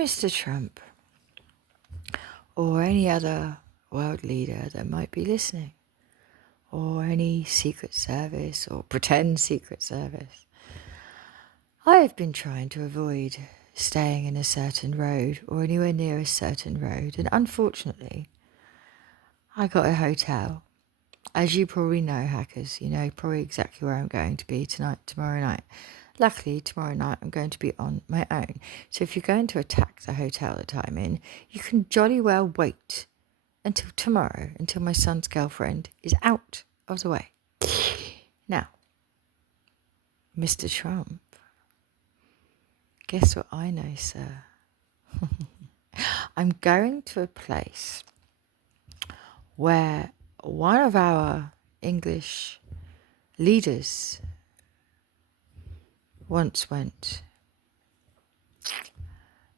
Mr. Trump or any other world leader that might be listening, or any secret service or pretend secret service, I have been trying to avoid staying in a certain road or anywhere near a certain road, and unfortunately, I got a hotel. As you probably know, hackers, you know probably exactly where I'm going to be tomorrow night. Luckily, tomorrow night I'm going to be on my own. So if you're going to attack the hotel that I'm in, you can jolly well wait until tomorrow, until my son's girlfriend is out of the way. Now, Mr. Trump, guess what I know, sir? I'm going to a place where one of our English leaders once went.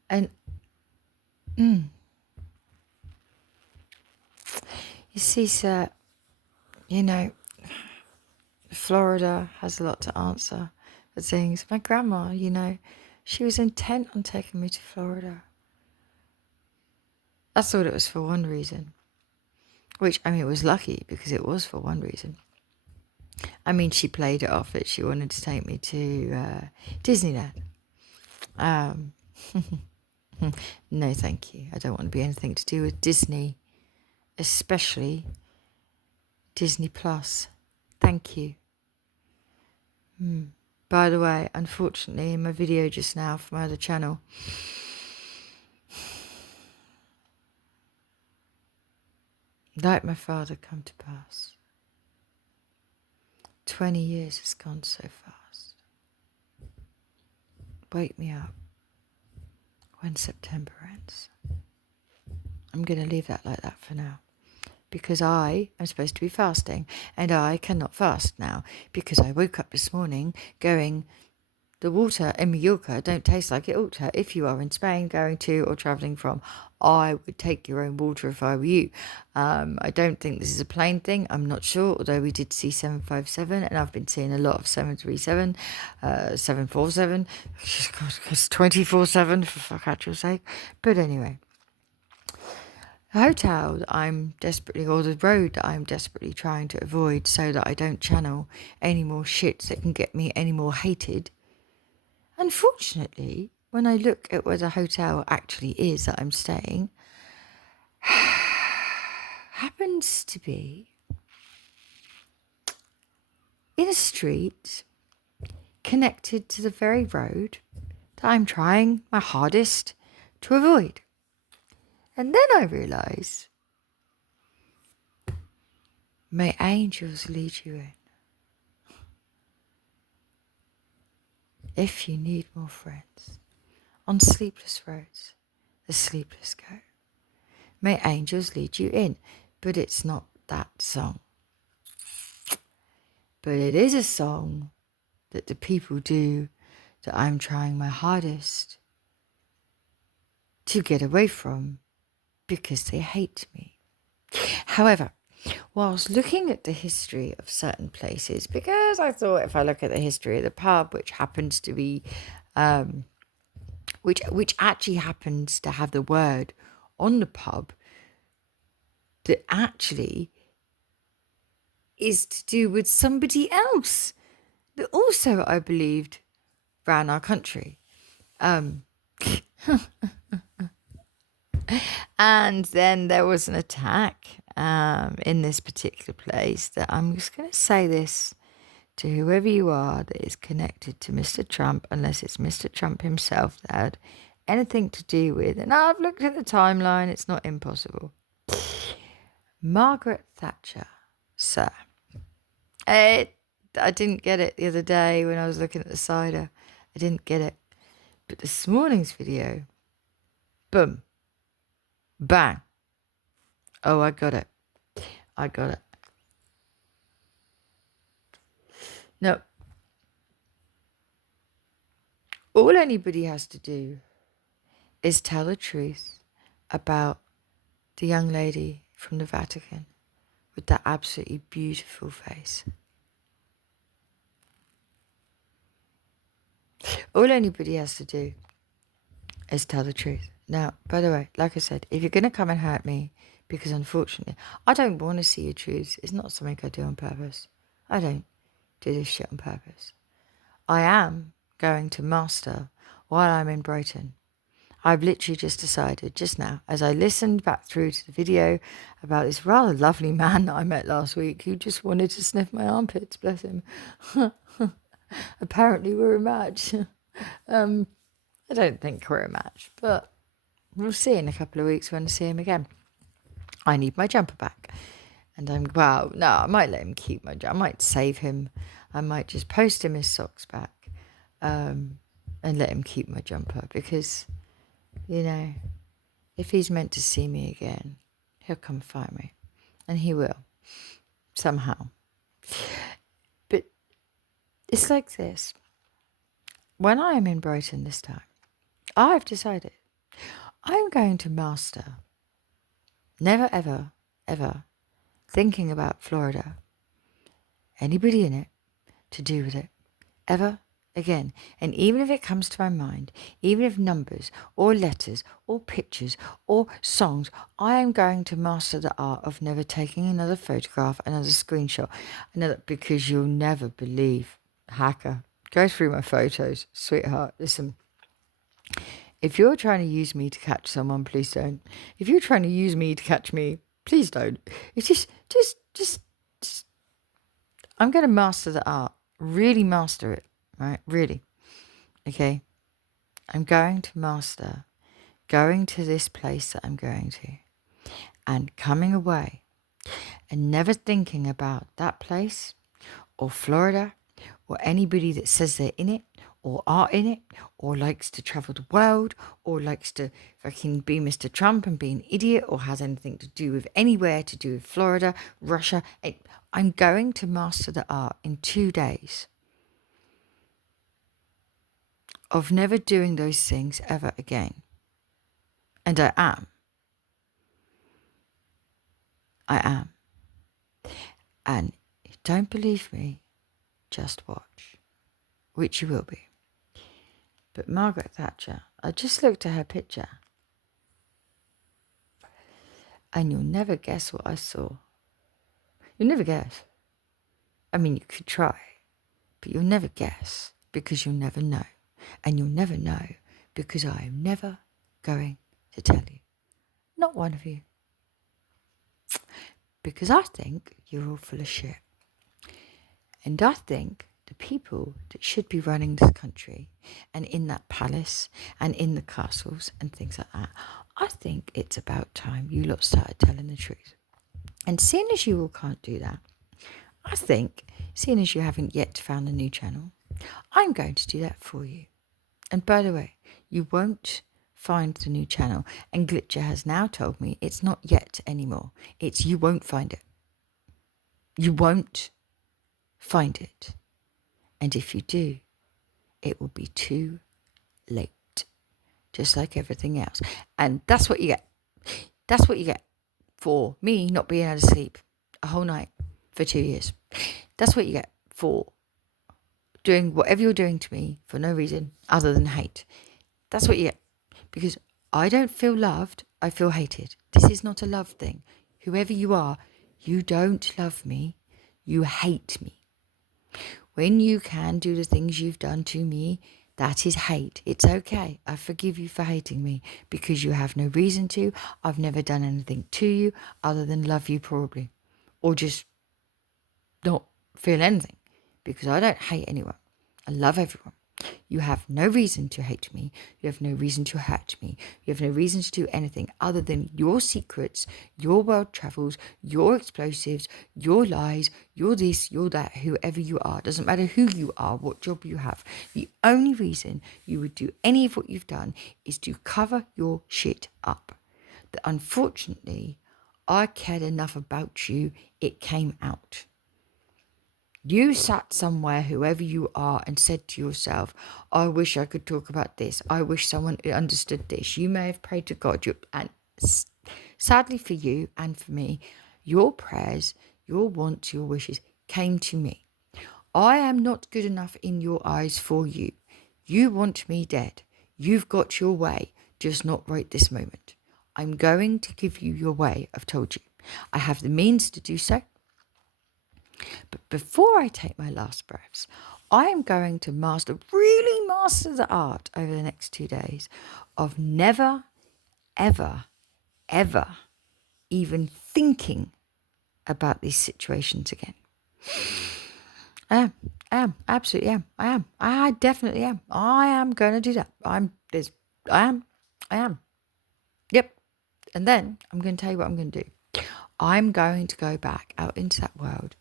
And you see, sir, you know, Florida has a lot to answer for things. My grandma, you know, she was intent on taking me to Florida. I thought it was for one reason. Which, I mean, it was lucky because it was for one reason. I mean, she played it off that she wanted to take me to Disneyland. No, thank you. I don't want to be anything to do with Disney, especially Disney Plus. Thank you. By the way, unfortunately, in my video just now from my other channel, like my father come to pass. 20 years has gone so fast. Wake me up when September ends. I'm going to leave that like that for now, because I am supposed to be fasting, and I cannot fast now because I woke up this morning going, the water in Mallorca don't taste like it ought to. If you are in Spain going to or travelling from, I would take your own water if I were you. I don't think this is a plane thing. I'm not sure, although we did see 757, and I've been seeing a lot of 737, 747. God, it's 24/7 for fuck actual sake. But anyway, the hotel that I'm desperately, or the road that I'm desperately trying to avoid so that I don't channel any more shit that can get me any more hated. Unfortunately, when I look at where the hotel actually is that I'm staying, happens to be in a street connected to the very road that I'm trying my hardest to avoid. And then I realise, may angels lead you in. If you need more friends on sleepless roads, the sleepless go. May angels lead you in. But it's not that song. But it is a song that the people do that I'm trying my hardest to get away from because they hate me. However, whilst looking at the history of certain places, because I thought if I look at the history of the pub, which happens to be, which actually happens to have the word on the pub that actually is to do with somebody else that also, I believed, ran our country. And then there was an attack in this particular place that I'm just going to say this to whoever you are that is connected to Mr. Trump, unless it's Mr. Trump himself that had anything to do with, and I've looked at the timeline, it's not impossible. Margaret Thatcher, sir. I didn't get it the other day when I was looking at the cider. I didn't get it. But this morning's video, boom, bang. Oh, I got it. I got it. No. All anybody has to do is tell the truth about the young lady from the Vatican with that absolutely beautiful face. All anybody has to do is tell the truth. Now, by the way, like I said, if you're going to come and hurt me, because unfortunately, I don't want to see your truths. It's not something I do on purpose. I don't do this shit on purpose. I am going to master while I'm in Brighton. I've literally just decided just now, as I listened back through to the video about this rather lovely man that I met last week who just wanted to sniff my armpits, bless him. Apparently we're a match. I don't think we're a match, but we'll see in a couple of weeks when I see him again. I need my jumper back. And I might let him keep my jumper. I might save him. I might just post him his socks back and let him keep my jumper because, if he's meant to see me again, he'll come find me. And he will, somehow. But it's like this. When I am in Brighton this time, I've decided I'm going to master never, ever, ever thinking about Florida, anybody in it, to do with it, ever again. And even if it comes to my mind, even if numbers or letters or pictures or songs, I am going to master the art of never taking another photograph, another screenshot, because you'll never believe, hacker, go through my photos, sweetheart, listen. If you're trying to use me to catch someone, please don't. If you're trying to use me to catch me, please don't. It's just I'm going to master the art. Really master it, right? Really. Okay? I'm going to master going to this place that I'm going to and coming away and never thinking about that place or Florida or anybody that says they're in it or are in it, or likes to travel the world, or likes to fucking be Mr. Trump and be an idiot, or has anything to do with anywhere to do with Florida, Russia. I'm going to master the art in 2 days of never doing those things ever again. And I am. And if you don't believe me, just watch, which you will be. But Margaret Thatcher, I just looked at her picture. And you'll never guess what I saw. You'll never guess. I mean, you could try, but you'll never guess because you'll never know. And you'll never know because I am never going to tell you. Not one of you. Because I think you're all full of shit. And I think the people that should be running this country and in that palace and in the castles and things like that, I think it's about time you lot started telling the truth. And seeing as you all can't do that, I think, seeing as you haven't yet found a new channel, I'm going to do that for you. And by the way, you won't find the new channel. And Glitcher has now told me it's not yet anymore. It's you won't find it. You won't find it. And if you do, it will be too late. Just like everything else. And that's what you get. That's what you get for me not being able to sleep a whole night for 2 years. That's what you get for doing whatever you're doing to me for no reason other than hate. That's what you get. Because I don't feel loved, I feel hated. This is not a love thing. Whoever you are, you don't love me, you hate me. When you can do the things you've done to me, that is hate. It's okay. I forgive you for hating me because you have no reason to. I've never done anything to you other than love you probably. Or just not feel anything because I don't hate anyone. I love everyone. You have no reason to hate me. You have no reason to hurt me. You have no reason to do anything other than your secrets, your world travels, your explosives, your lies, your this, your that, whoever you are. Doesn't matter who you are, what job you have. The only reason you would do any of what you've done is to cover your shit up. That unfortunately, I cared enough about you, it came out. You sat somewhere, whoever you are, and said to yourself, I wish I could talk about this. I wish someone understood this. You may have prayed to God. And sadly for you and for me, your prayers, your wants, your wishes came to me. I am not good enough in your eyes for you. You want me dead. You've got your way. just not right this moment. I'm going to give you your way, I've told you. I have the means to do so. But before I take my last breaths, I am going to really master the art over the next 2 days of never, ever, ever even thinking about these situations again. I am, absolutely am. I definitely am. I am going to do that. I am. Yep. And then I'm going to tell you what I'm going to do. I'm going to go back out into that world.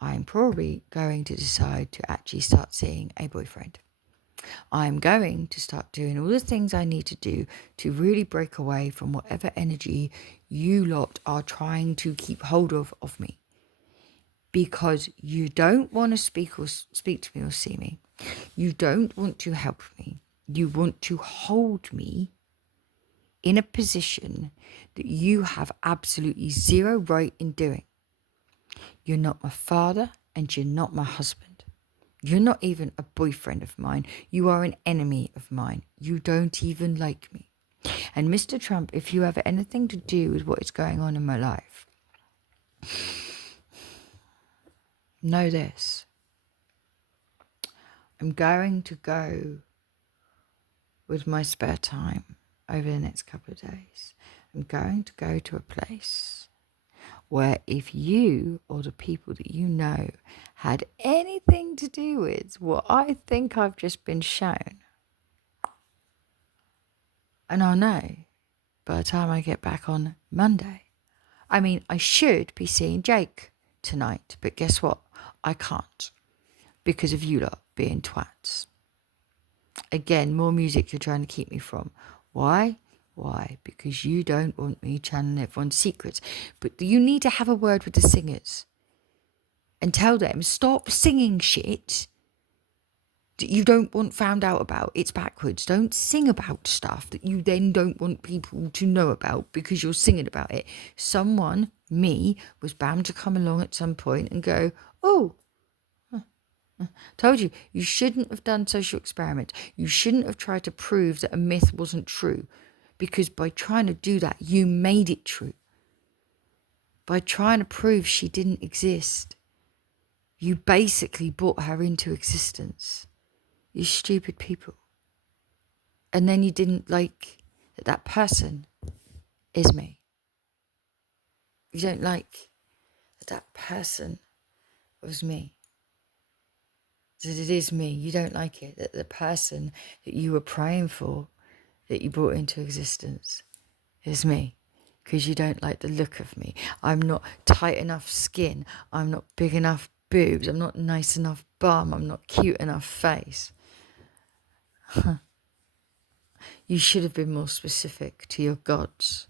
I'm probably going to decide to actually start seeing a boyfriend. I'm going to start doing all the things I need to do to really break away from whatever energy you lot are trying to keep hold of me. Because you don't want to speak to me or see me. You don't want to help me. You want to hold me in a position that you have absolutely zero right in doing. You're not my father and you're not my husband. You're not even a boyfriend of mine. You are an enemy of mine. You don't even like me. And Mr. Trump, if you have anything to do with what is going on in my life, know this. I'm going to go with my spare time over the next couple of days. I'm going to go to a place where if you or the people that you know had anything to do with what I think I've just been shown, and I'll know by the time I get back on Monday. I mean, I should be seeing Jake tonight, but guess what? I can't because of you lot being twats. Again, more music you're trying to keep me from. Why? Why? Because you don't want me channeling everyone's secrets. But you need to have a word with the singers and tell them, stop singing shit that you don't want found out about. It's backwards. Don't sing about stuff that you then don't want people to know about because you're singing about it. Someone, me, was bound to come along at some point and go, oh, told you, you shouldn't have done social experiment. You shouldn't have tried to prove that a myth wasn't true, because by trying to do that, you made it true. By trying to prove she didn't exist, you basically brought her into existence. You stupid people. And then you didn't like that person is me. You don't like that person was me. That it is me. You don't like it. That the person that you were praying for, that you brought into existence, is me. Because you don't like the look of me. I'm not tight enough skin. I'm not big enough boobs. I'm not nice enough bum. I'm not cute enough face. You should have been more specific to your gods.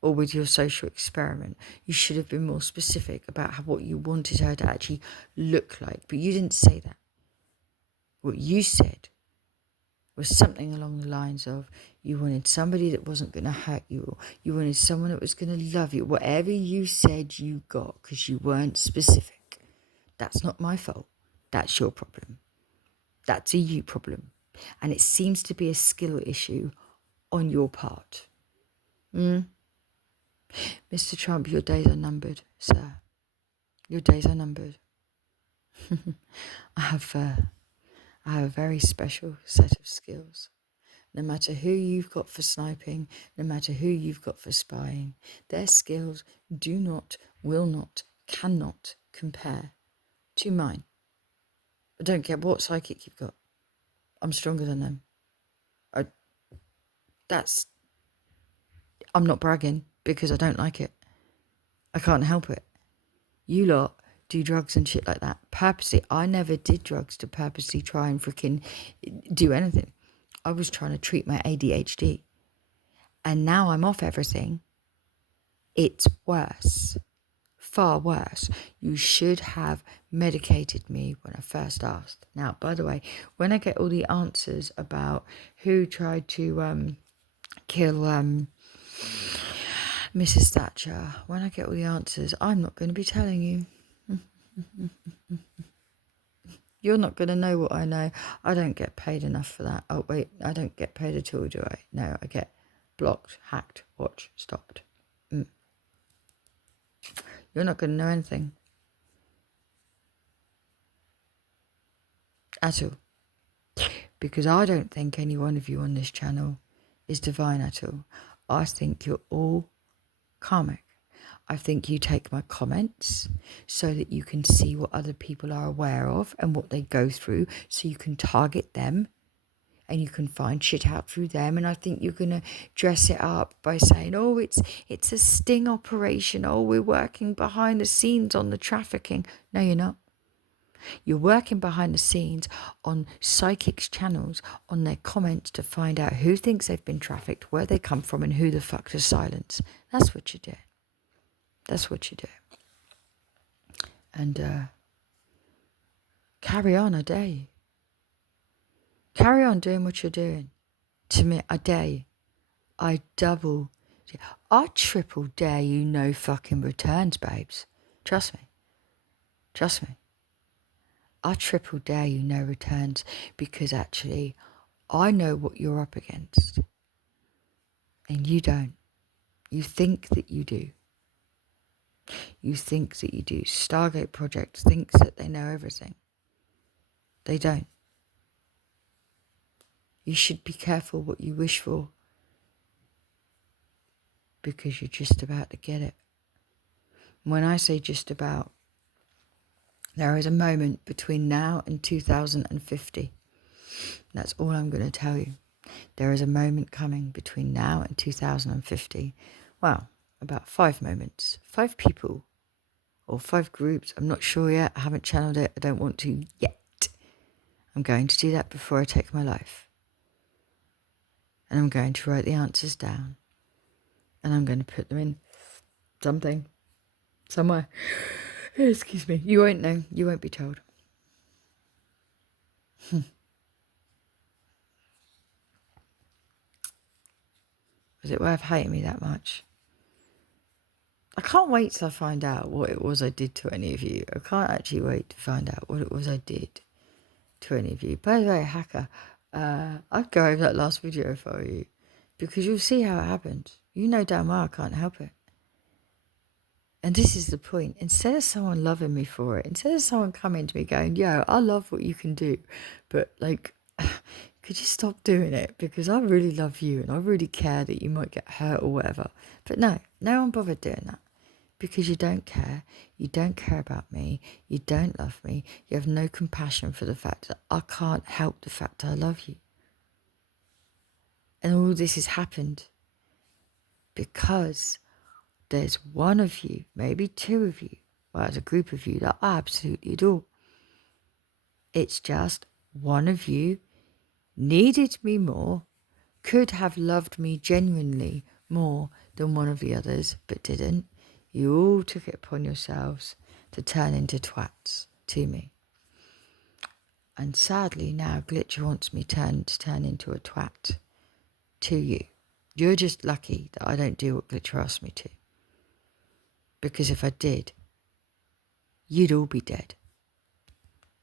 Or with your social experiment. You should have been more specific about what you wanted her to actually look like. But you didn't say that. What you said was something along the lines of you wanted somebody that wasn't going to hurt you, or you wanted someone that was going to love you. Whatever you said you got, because you weren't specific. That's not my fault. That's your problem. That's a you problem. And it seems to be a skill issue on your part. Mr. Trump, your days are numbered, sir. Your days are numbered. I have a very special set of skills. No matter who you've got for sniping, no matter who you've got for spying, their skills do not, will not, cannot compare to mine. I don't care what psychic you've got. I'm stronger than them. I'm not bragging because I don't like it. I can't help it. You lot do drugs and shit like that purposely. I never did drugs to purposely try and freaking do anything. I was trying to treat my ADHD. And now I'm off everything. It's worse. Far worse. You should have medicated me when I first asked. Now, by the way, when I get all the answers about who tried to kill Mrs. Thatcher, when I get all the answers, I'm not going to be telling you. You're not going to know what I know. I don't get paid enough for that. Oh, wait, I don't get paid at all, do I? No, I get blocked, hacked, watched, stopped. You're not going to know anything. At all. Because I don't think any one of you on this channel is divine at all. I think you're all karmic. I think you take my comments so that you can see what other people are aware of and what they go through, so you can target them and you can find shit out through them. And I think you're going to dress it up by saying, oh, it's a sting operation. Oh, we're working behind the scenes on the trafficking. No, you're not. You're working behind the scenes on psychics' channels, on their comments, to find out who thinks they've been trafficked, where they come from, and who the fuck to silence. That's what you do. That's what you do. And carry on, I dare you. Carry on doing what you're doing. To me, I dare you. I triple dare you, no fucking returns, babes. Trust me. Trust me. I triple dare you, no returns, because actually I know what you're up against. And you don't. You think that you do. You think that you do. Stargate Project thinks that they know everything. They don't. You should be careful what you wish for, because you're just about to get it. When I say just about, there is a moment between now and 2050. That's all I'm going to tell you. There is a moment coming between now and 2050. Well, about 5 moments. 5 people. Or 5 groups. I'm not sure yet. I haven't channeled it. I don't want to yet. I'm going to do that before I take my life. And I'm going to write the answers down. And I'm going to put them in something. Somewhere. Excuse me. You won't know. You won't be told. Was it worth hating me that much? I can't wait till I find out what it was I did to any of you. I can't actually wait to find out what it was I did to any of you. By the way, hacker, I'd go over that last video if I were you, because you'll see how it happened. You know damn well I can't help it. And this is the point. Instead of someone loving me for it, instead of someone coming to me going, yo, I love what you can do, but like, could you stop doing it? Because I really love you and I really care that you might get hurt or whatever. But no one bothered doing that. Because you don't care. You don't care about me. You don't love me. You have no compassion for the fact that I can't help the fact that I love you. And all this has happened because there's one of you, maybe 2 of you, well, as a group of you that I absolutely adore. It's just one of you needed me more, could have loved me genuinely more than one of the others, but didn't. You all took it upon yourselves to turn into twats to me. And sadly now Glitcher wants me to turn into a twat to you. You're just lucky that I don't do what Glitcher asked me to. Because if I did, you'd all be dead.